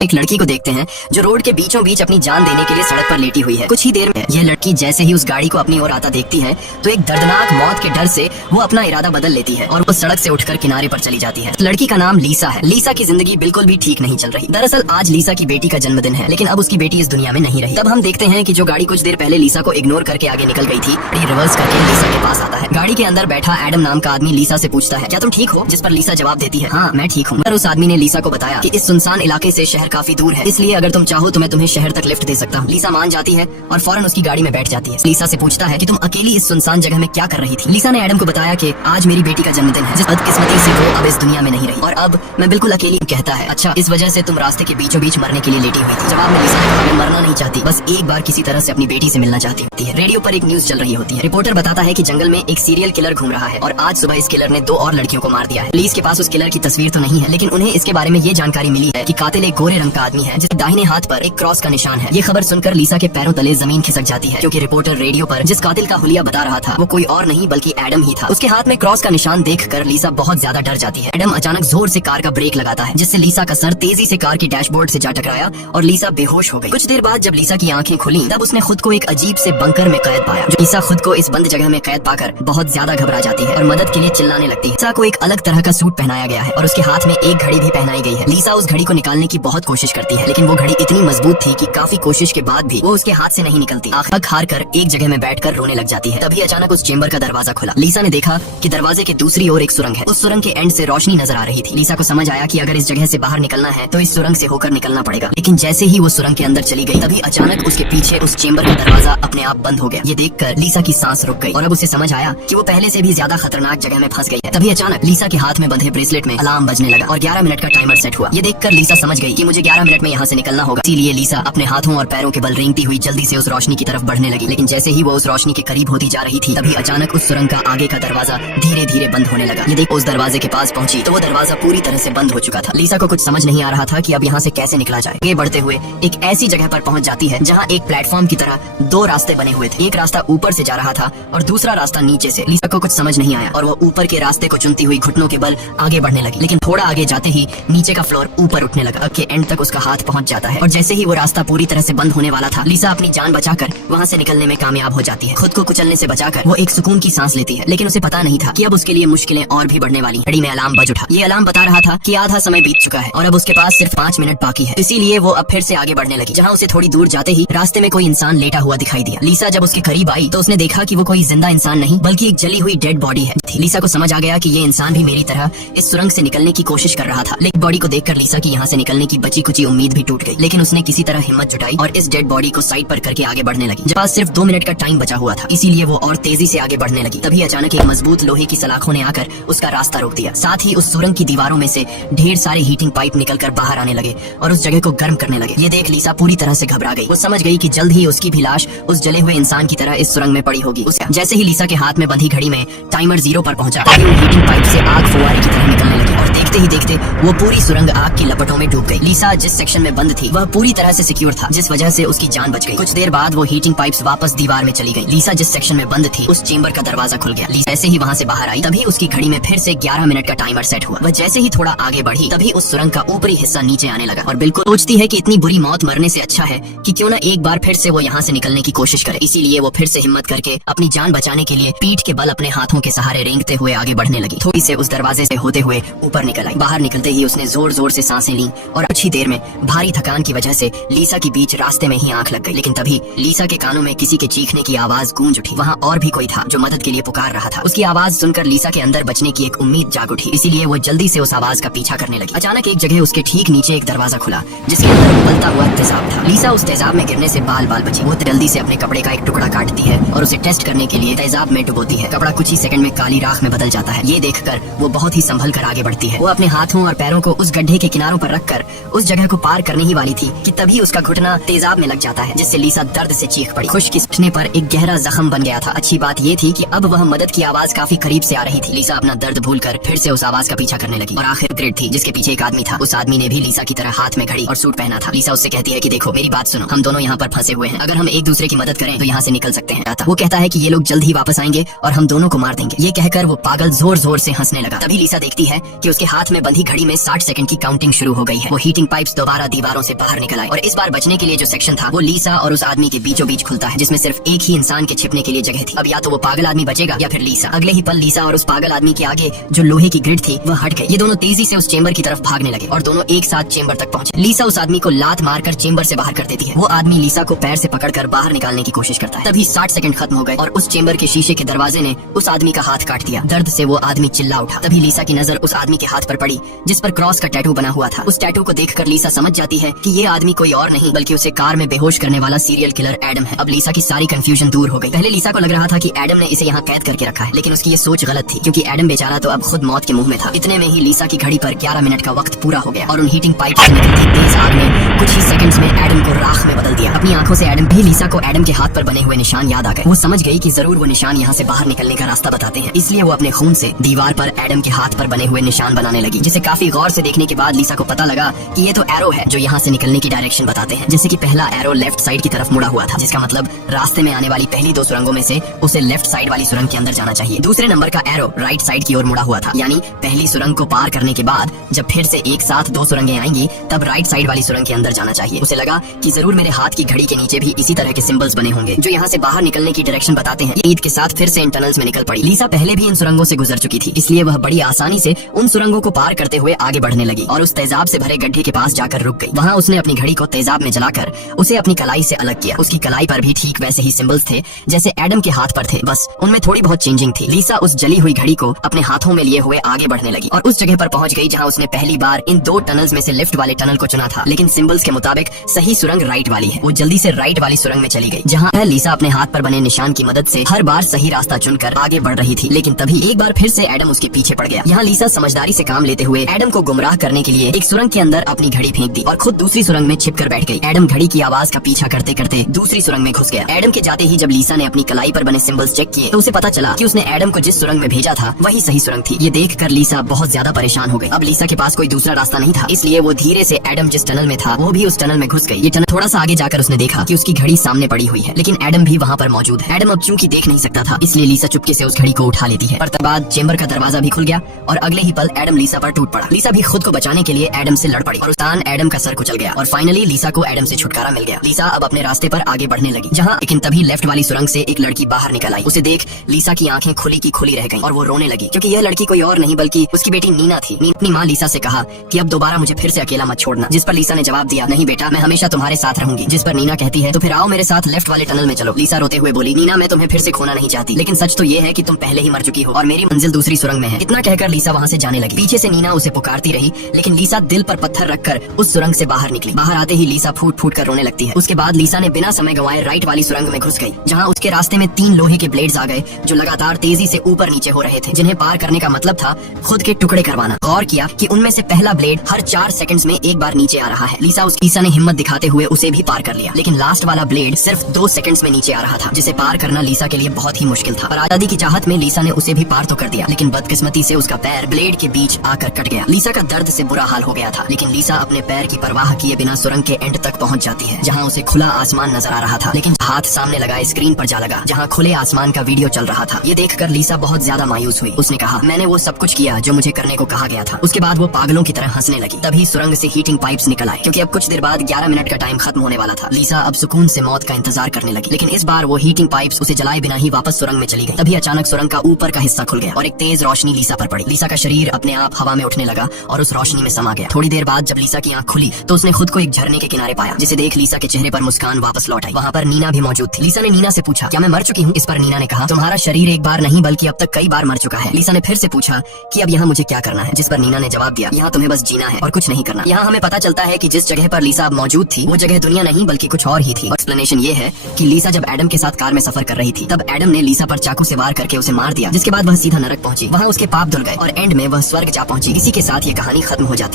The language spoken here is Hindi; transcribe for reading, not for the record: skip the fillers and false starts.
एक लड़की को देखते हैं जो रोड के बीचों बीच अपनी जान देने के लिए सड़क पर लेटी हुई है। कुछ ही देर में यह लड़की जैसे ही उस गाड़ी को अपनी ओर आता देखती है तो एक दर्दनाक मौत के डर से वो अपना इरादा बदल लेती है और वो सड़क से उठकर किनारे पर चली जाती है। लड़की का नाम लीसा है। लीसा की जिंदगी बिल्कुल भी ठीक नहीं चल रही। दरअसल आज लीसा की बेटी का जन्मदिन है, लेकिन अब उसकी बेटी इस दुनिया में नहीं रही। तब हम देखते हैं कि जो गाड़ी कुछ देर पहले लीसा को इग्नोर करके आगे निकल गई थी, रिवर्स करके लीसा के पास आता है। गाड़ी के अंदर बैठा एडम नाम का आदमी लीसा से पूछता है, क्या तुम ठीक हो? जिस पर लीसा जवाब देती है, हाँ मैं ठीक हूँ। उस आदमी ने लीसा को बताया कि इस सुनसान इलाके से शहर काफी दूर है, इसलिए अगर तुम चाहो तो मैं तुम्हें शहर तक लिफ्ट दे सकता हूँ। लीसा मान जाती है और फौरन उसकी गाड़ी में बैठ जाती है। लीसा से पूछता है कि तुम अकेली इस सुनसान जगह में क्या कर रही थी? लीसा ने एडम को बताया कि आज मेरी बेटी का जन्मदिन है, जिस बदकिस्मती से वो अब इस दुनिया में नहीं रही और अब मैं बिल्कुल अकेली। कहता है, अच्छा इस वजह से तुम रास्ते के बीचों बीच मरने के लिए लेटी हुई थी। जवाब में लीसा ने कहा, मैं मरना नहीं चाहती, बस एक बार किसी तरह से अपनी बेटी से मिलना चाहती होती है। रेडियो पर एक न्यूज चल रही होती है। रिपोर्टर बताता है कि जंगल में एक सीरियल किलर घूम रहा है और आज सुबह इस किलर ने 2 और लड़कियों को मार दिया है। पुलिस के पास उस किलर की तस्वीर तो नहीं है, लेकिन उन्हें इसके बारे में ये जानकारी मिली है कि कातिल एक गोरे रंग का आदमी है जिसके दाहिने हाथ पर एक क्रॉस का निशान है। ये खबर सुनकर लीसा के पैरों तले जमीन खिसक जाती है, क्योंकि रिपोर्टर रेडियो पर जिस कातिल का हुलिया बता रहा था वो कोई और नहीं बल्कि एडम ही था। उसके हाथ में क्रॉस का निशान देखकर लीसा बहुत ज्यादा डर जाती है। एडम अचानक जोर से कार का ब्रेक लगाता है, जिससे लीसा का सर तेजी से कार की डैशबोर्ड से जा टकराया और लीसा बेहोश हो गई। कुछ देर बाद जब लीसा की आंखें खुली तब उसने खुद को एक अजीब से बंकर में कैद पाया। लीसा खुद को इस बंद जगह में कैद पाकर बहुत ज्यादा घबरा जाती है और मदद के लिए चिल्लाने लगती है। लीसा को एक अलग तरह का सूट पहनाया गया है और उसके हाथ में एक घड़ी भी पहनाई गई है। लीसा उस घड़ी को निकालने की बहुत कोशिश करती है, लेकिन वो घड़ी इतनी मजबूत थी कि काफी कोशिश के बाद भी वो उसके हाथ से नहीं निकलती। आखिर हार कर एक जगह में बैठकर रोने लग जाती है। तभी अचानक उस चेंबर का दरवाजा खुला। लीसा ने देखा कि दरवाजे के दूसरी ओर एक सुरंग है। उस सुरंग के एंड से रोशनी नजर आ रही थी। लीसा को समझ आया कि अगर इस जगह से बाहर निकलना है तो इस सुरंग से होकर निकलना पड़ेगा। लेकिन जैसे ही वो सुरंग के अंदर चली गई तभी अचानक उसके पीछे उस चेंबर का दरवाजा अपने आप बंद हो गया। ये देखकर लीसा की सांस रुक गई और अब उसे समझ आया कि वो पहले से भी ज्यादा खतरनाक जगह में फंस गई है। तभी अचानक लीसा के हाथ में बंधे ब्रेसलेट में अलार्म बजने लगा और 11 मिनट का टाइमर सेट हुआ। ये देखकर लीसा समझ गई कि मुझे 11 मिनट में यहाँ से निकलना होगा। इसीलिए लीसा अपने हाथों और पैरों के बल रेंगती हुई जल्दी से उस रोशनी की तरफ बढ़ने लगी। लेकिन जैसे ही वो उस रोशनी के करीब होती जा रही थी तभी अचानक उस सुरंग का आगे का दरवाजा धीरे धीरे बंद होने लगा। ये देख उस दरवाजे के पास पहुंची तो वो दरवाजा पूरी तरह से बंद हो चुका था। लीसा को कुछ समझ नहीं आ रहा था कि अब यहाँ से कैसे निकला जाए। आगे बढ़ते हुए एक ऐसी जगह पर पहुंच जाती है जहाँ एक प्लेटफॉर्म की तरह 2 रास्ते बने हुए थे। एक रास्ता ऊपर से जा रहा था और दूसरा रास्ता नीचे से। लीसा को कुछ समझ नहीं आया और वो ऊपर के रास्ते को चुनती हुई घुटनों के बल आगे बढ़ने लगी। लेकिन थोड़ा आगे जाते ही नीचे का फ्लोर ऊपर उठने लगा। अब के एंड तक उसका हाथ पहुंच जाता है और जैसे ही वो रास्ता पूरी तरह से बंद होने वाला था लीसा अपनी जान बचाकर वहाँ से निकलने में कामयाब हो जाती है। खुद को कुचलने से बचाकर वो एक सुकून की सांस लेती है, लेकिन उसे पता नहीं था कि अब उसके लिए मुश्किलें और भी बढ़ने वाली। घड़ी में अलार्म बज उठा। ये अलार्म बता रहा था कि आधा समय बीत चुका है और अब उसके पास सिर्फ 5 मिनट बाकी है। इसीलिए वो अब फिर से आगे बढ़ने लगी। जहाँ उसे थोड़ी दूर जाते ही रास्ते में कोई इंसान लेटा हुआ दिखाई दिया। लीसा जब उसके करीब आई तो उसने देखा कि वो कोई जिंदा इंसान नहीं बल्कि एक जली हुई डेड बॉडी है। लीसा को समझ आ गया कि ये इंसान भी मेरी तरह इस सुरंग से निकलने की कोशिश कर रहा था। लेकिन बॉडी को देखकर लीसा की यहाँ से निकलने की बची कुची उम्मीद भी टूट गई। लेकिन उसने किसी तरह हिम्मत जुटाई और इस डेड बॉडी को साइड पर करके आगे बढ़ने लगी। जब पास सिर्फ 2 मिनट का टाइम बचा हुआ था, इसीलिए वो और तेजी से आगे बढ़ने लगी। तभी अचानक एक मजबूत लोहे की सलाखों ने आकर उसका रास्ता रोक दिया। साथ ही उस सुरंग की दीवारों में से ढेर सारे हीटिंग पाइप निकलकर बाहर आने लगे और उस जगह को गर्म करने लगे। ये देख लीसा पूरी तरह से घबरा गई। वो समझ गई कि जल्द ही उसकी भी लाश उस जले हुए इंसान की तरह इस सुरंग में पड़ी होगी। जैसे ही लीसा के हाथ में बंधी घड़ी में टाइमर 0 पर पहुंचा, हीटिंग पाइप से आग फुवारे की तरह निकलने लगी और देखते ही देखते वो पूरी सुरंग आग की लपटों में डूब गई। लीसा जिस सेक्शन में बंद थी वह पूरी तरह से सिक्योर था, जिस वजह से उसकी जान बच गई। कुछ देर बाद वो हीटिंग पाइप्स वापस दीवार में चली गई। लीसा जिस सेक्शन में बंद थी उस चेंबर का दरवाजा खुल गया। लीसा जैसे ही वहाँ से बाहर आई तभी उसकी घड़ी में फिर से 11 मिनट का टाइमर सेट हुआ। वह जैसे ही थोड़ा आगे बढ़ी तभी उस सुरंग का ऊपरी हिस्सा नीचे आने लगा और बिल्कुल सोचती है कि इतनी बुरी मौत मरने से अच्छा है कि क्यों ना एक बार फिर से वो यहाँ से निकलने की कोशिश करे। इसीलिए वो फिर से हिम्मत करके अपनी जान बचाने के लिए पीठ के बल अपने हाथों के सहारे रेंगते हुए आगे बढ़ने लगी। थोड़ी से उस दरवाजे से होते हुए ऊपर निकल आई। बाहर निकलते ही उसने जोर जोर से सांसें ली और कुछ ही देर में भारी थकान की वजह से लीसा की बीच रास्ते में ही आंख लग गई। लेकिन तभी लीसा के कानों में किसी के चीखने की आवाज गूंज उठी। वहाँ और भी कोई था जो मदद के लिए पुकार रहा था। उसकी आवाज सुनकर लीसा के अंदर बचने की एक उम्मीद जाग उठी। इसीलिए वो जल्दी से उस आवाज का पीछा करने लगी। अचानक एक जगह उसके ठीक नीचे एक दरवाजा खुला जिसके अंदर उबलता हुआ तेजाब था। लीसा उस तेजाब में गिरने से बाल बाल बची। वो जल्दी से अपने कपड़े का एक टुकड़ा काटती है और उसे टेस्ट करने के लिए तेजाब में डुबोती है। कपड़ा कुछ ही सेकंड में काली राख में बदल जाता है। ये देखकर वो बहुत ही संभल कर आगे बढ़ती है। वो अपने हाथों और पैरों को उस गड्ढे के किनारों पर रखकर उस जगह को पार करने ही वाली थी कि तभी उसका घुटना तेजाब में लग जाता है, जिससे लीसा दर्द से चीख पड़ी। खुशकिस्मती पर एक गहरा जख्म बन गया था। अच्छी बात ये थी कि अब वह मदद की आवाज काफी करीब से आ रही थी। लीसा अपना दर्द भूलकर फिर से उस आवाज का पीछा करने लगी और आखिर ग्रिड थी जिसके पीछे एक आदमी था। उस आदमी ने भी लीसा की तरह हाथ में घड़ी और सूट पहना था। लीसा उससे कहती है कि देखो मेरी बात सुनो, हम दोनों यहाँ पर फंसे हुए हैं, अगर हम एक दूसरे की मदद करें तो यहाँ से निकल सकते हैं। वो कहता है कि ये लोग जल्द ही वापस आएंगे और हम दोनों को मार देंगे। ये कहकर वो पागल जोर जोर से हंसने लगा। तभी लीसा देखती है कि उसके हाथ हाथ में बंधी घड़ी में 60 सेकंड की काउंटिंग शुरू हो गई है। वो हीटिंग पाइप्स दोबारा दीवारों से बाहर निकल आए और इस बार बचने के लिए जो सेक्शन था वो लीसा और उस आदमी के बीचों बीच खुलता है, जिसमें सिर्फ एक ही इंसान के छिपने के लिए जगह थी। अब या तो वो पागल आदमी बचेगा या फिर लीसा। अगले ही पल लीसा और उस पागल आदमी के आगे जो लोहे की ग्रिड थी वह हट गई। ये दोनों तेजी से उस चेंबर की तरफ भागने लगे और दोनों एक साथ चेंबर तक पहुंचे। लीसा उस आदमी को लात मारकर चेंबर से बाहर कर देती है। वो आदमी लीसा को पैर से पकड़कर बाहर निकालने की कोशिश करता है। तभी 60 सेकंड खत्म हो गए और उस चेंबर के शीशे के दरवाजे ने उस आदमी का हाथ काट दिया। दर्द से वो आदमी चिल्ला उठा। तभी लीसा की नजर उस आदमी के हाथ पर पड़ी जिस पर क्रॉस का टैटू बना हुआ था। उस टैटू को देखकर लीसा समझ जाती है कि ये आदमी कोई और नहीं बल्कि उसे कार में बेहोश करने वाला सीरियल किलर एडम है। अब लीसा की सारी कंफ्यूजन दूर हो गई। पहले लीसा को लग रहा था कि एडम ने इसे यहाँ कैद करके रखा है, लेकिन उसकी ये सोच गलत थी क्योंकि एडम बेचारा तो अब खुद मौत के मुंह में था। इतने में ही लीसा की घड़ी पर 11 मिनट का वक्त पूरा हो गया और उन हीटिंग पाइप से निकलती तेज आग ने कुछ ही सेकंड्स में एडम को राख में बदल दिया। अपनी आंखों से एडम भी लीसा को एडम के हाथ पर बने हुए निशान याद आ गए। वो समझ गई कि जरूर वो निशान यहाँ से बाहर निकलने का रास्ता बताते हैं, इसलिए वो अपने खून से दीवार पर एडम के हाथ पर बने हुए निशान बनाने लगी, जिसे काफी गौर से देखने के बाद लीसा को पता लगा कि ये तो एरो है जो यहाँ से निकलने की डायरेक्शन बताते हैं। जैसे कि पहला एरो लेफ्ट साइड की तरफ मुड़ा हुआ था, जिसका मतलब रास्ते में आने वाली पहली 2 सुरंगों में से उसे लेफ्ट साइड वाली सुरंग के अंदर जाना चाहिए। दूसरे नंबर का एरो राइट साइड की ओर मुड़ा हुआ था, यानी पहली सुरंग को पार करने के बाद जब फिर से एक साथ 2 सुरंगें आएंगी तब राइट साइड वाली सुरंग के अंदर जाना चाहिए। उसे लगा कि जरूर मेरे हाथ की घड़ी के नीचे भी इसी तरह के सिंबल्स बने होंगे जो यहाँ से बाहर निकलने की डायरेक्शन बताते हैं। ईद के साथ फिर से इन टनल्स में निकल पड़ी। लीसा पहले भी इन सुरंगों से गुजर चुकी थी, इसलिए वह बड़ी आसानी से उन सुरंगों को पार करते हुए आगे बढ़ने लगी और उस तेजाब से भरे गड्ढे के पास जाकर रुक गई। वहाँ उसने अपनी घड़ी को तेजाब में जलाकर उसे अपनी कलाई से अलग किया। उसकी कलाई पर भी ठीक वैसे ही सिंबल्स थे जैसे एडम के हाथ पर थे, बस उनमें थोड़ी बहुत चेंजिंग थी। लीसा उस जली हुई घड़ी को अपने हाथों में लिए हुए आगे बढ़ने लगी और उस जगह पर पहुंच गई जहां उसने पहली बार इन 2 टनल्स में से लेफ्ट वाले टनल को चुना था, लेकिन सिंबल्स के मुताबिक सही सुरंग राइट वाली है। वो जल्दी से राइट वाली सुरंग में चली गई जहां लीसा अपने हाथ पर बने निशान की मदद से हर बार सही रास्ता चुनकर आगे बढ़ रही थी। लेकिन तभी एक बार फिर से एडम उसके पीछे पड़ गया। यहाँ लीसा समझदारी से काम लेते हुए एडम को गुमराह करने के लिए एक सुरंग के अंदर अपनी घड़ी फेंक दी और खुद दूसरी सुरंग में छिपकर बैठ गई। एडम घड़ी की आवाज का पीछा करते करते दूसरी सुरंग में घुस गया। एडम के जाते ही जब लीसा ने अपनी कलाई पर बने सिंबल्स चेक किए तो उसे पता चला कि उसने एडम को जिस सुरंग में भेजा था वही सही सुरंग थी। ये देखकर लीसा बहुत ज्यादा परेशान हो गई। अब लीसा के पास कोई दूसरा रास्ता नहीं था, इसलिए वो धीरे से एडम जिस टनल में था वो भी उस टनल में घुस गई। ये टनल थोड़ा सा आगे जाकर उसने देखा कि उसकी घड़ी सामने पड़ी हुई है, लेकिन एडम भी वहाँ पर मौजूद है। एडम अब चूंकि देख नहीं सकता था, इसलिए लीसा चुपके से उस घड़ी को उठा लेती है। पर तब बाद चेंबर का दरवाजा भी खुल गया और अगले ही पल एडम लीसा पर टूट पड़ा। लीसा भी खुद को बचाने के लिए एडम से लड़ पड़ी और उस दौरान एडम का सर कुचल गया और फाइनली लीसा को एडम से छुटकारा मिल गया। लीसा अब अपने रास्ते पर आगे बढ़ने लगी जहाँ लेकिन तभी लेफ्ट वाली सुरंग से एक लड़की बाहर निकल आई। उसे देख लीसा की आंखें खुली की खुली रह गईं और वो रोने लगी क्योंकि यह लड़की कोई और नहीं बल्कि उसकी बेटी नीना थी। अपनी माँ लीसा से कहा कि अब दोबारा मुझे फिर से अकेला मत छोड़ना, जिस पर लीसा ने जवाब दिया, नहीं बेटा मैं हमेशा तुम्हारे साथ रहूंगी। जिस पर नीना कहती है तो फिर आओ मेरे साथ लेफ्ट वाले टनल में चलो। लीसा रोते हुए बोली, नीना मैं तुम्हें फिर से खोना नहीं चाहती, लेकिन सच तो ये है कि तुम पहले ही मर चुकी हो और मेरी मंजिल दूसरी सुरंग में है। इतना कहकर लीसा वहाँ से जाने लगी। पीछे से नीना उसे पुकारती रही, लेकिन लीसा दिल पर पत्थर रखकर उस सुरंग से बाहर निकली। बाहर आते ही लीसा फूट फूट कर रोने लगती है। उसके बाद लीसा ने बिना समय गंवाए राइट वाली सुरंग में घुस गई जहाँ उसके रास्ते में 3 लोहे के ब्लेड्स आ गए जो लगातार तेजी से ऊपर नीचे हो रहे थे, जिन्हें पार करने का मतलब था खुद के टुकड़े करवाना। गौर किया कि उनमें से पहला ब्लेड हर 4 सेकंड्स में एक बार नीचे आ रहा है। लीसा ने हिम्मत दिखाते हुए उसे भी पार कर लिया, लेकिन लास्ट वाला ब्लेड सिर्फ 2 सेकंड्स में नीचे आ रहा था, जिसे पार करना लीसा के लिए बहुत ही मुश्किल था। पर आजादी की चाहत में लीसा ने उसे भी पार तो कर दिया, लेकिन बदकिस्मती से उसका पैर ब्लेड के बीच आकर कट गया। लीसा का दर्द से बुरा हाल हो गया था, लेकिन लीसा अपने पैर की परवाह किए बिना सुरंग के एंड तक पहुंच जाती है जहां उसे खुला आसमान नजर आ रहा था। लेकिन हाथ सामने लगाए स्क्रीन पर जा लगा जहां खुले आसमान का वीडियो चल रहा था। ये देखकर लीसा बहुत ज्यादा मायूस हुई। उसने कहा, मैंने वो सब कुछ किया जो मुझे करने को कहा गया था। उसके बाद वो पागलों की तरह हंसने लगी। तभी सुरंग से हीटिंग पाइप्स निकल आए क्योंकि अब कुछ देर बाद 11 मिनट का टाइम खत्म होने वाला था। लीसा अब सुकून से मौत का इंतजार करने लगी, लेकिन इस बार वो हीटिंग पाइप्स उसे जलाए बिना ही वापस सुरंग में चली गई। तभी अचानक सुरंग का ऊपर का हिस्सा खुल गया और एक तेज रोशनी लीसा पर पड़ी। लीसा का शरीर अपने आप हवा में उठने लगा और उस रोशनी में समा गया। थोड़ी देर बाद जब लीसा की आंख खुली तो उसने खुद को एक झरने के किनारे पाया, जिसे देख लीसा के चेहरे पर मुस्कान वापस लौट आई। वहाँ पर नीना भी मौजूद थी। लीसा ने नीना से पूछा, क्या मैं मर चुकी हूँ? इस पर नीना ने कहा, तुम्हारा शरीर एक बार नहीं बल्कि अब तक कई बार मर चुका है। लीसा ने फिर से पूछा कि अब यहाँ मुझे क्या करना है, जिस पर नीना ने जवाब दिया, यहाँ तुम्हें बस जीना है और कुछ नहीं करना। यहाँ हमें पता चलता है कि जिस जगह पर लीसा अब मौजूद थी वो जगह दुनिया नहीं बल्कि कुछ और ही थी। एक्सप्लेनेशन ये है कि लीसा जब एडम के साथ कार में सफर कर रही थी तब एडम ने लीसा पर चाकू से वार करके उसे मार दिया, जिसके बाद वह सीधा नरक पहुंची। वहाँ उसके पाप धुल गए और एंड में वह स्वर्ग जा पहुंची। इसी के साथ ये कहानी खत्म हो जाती।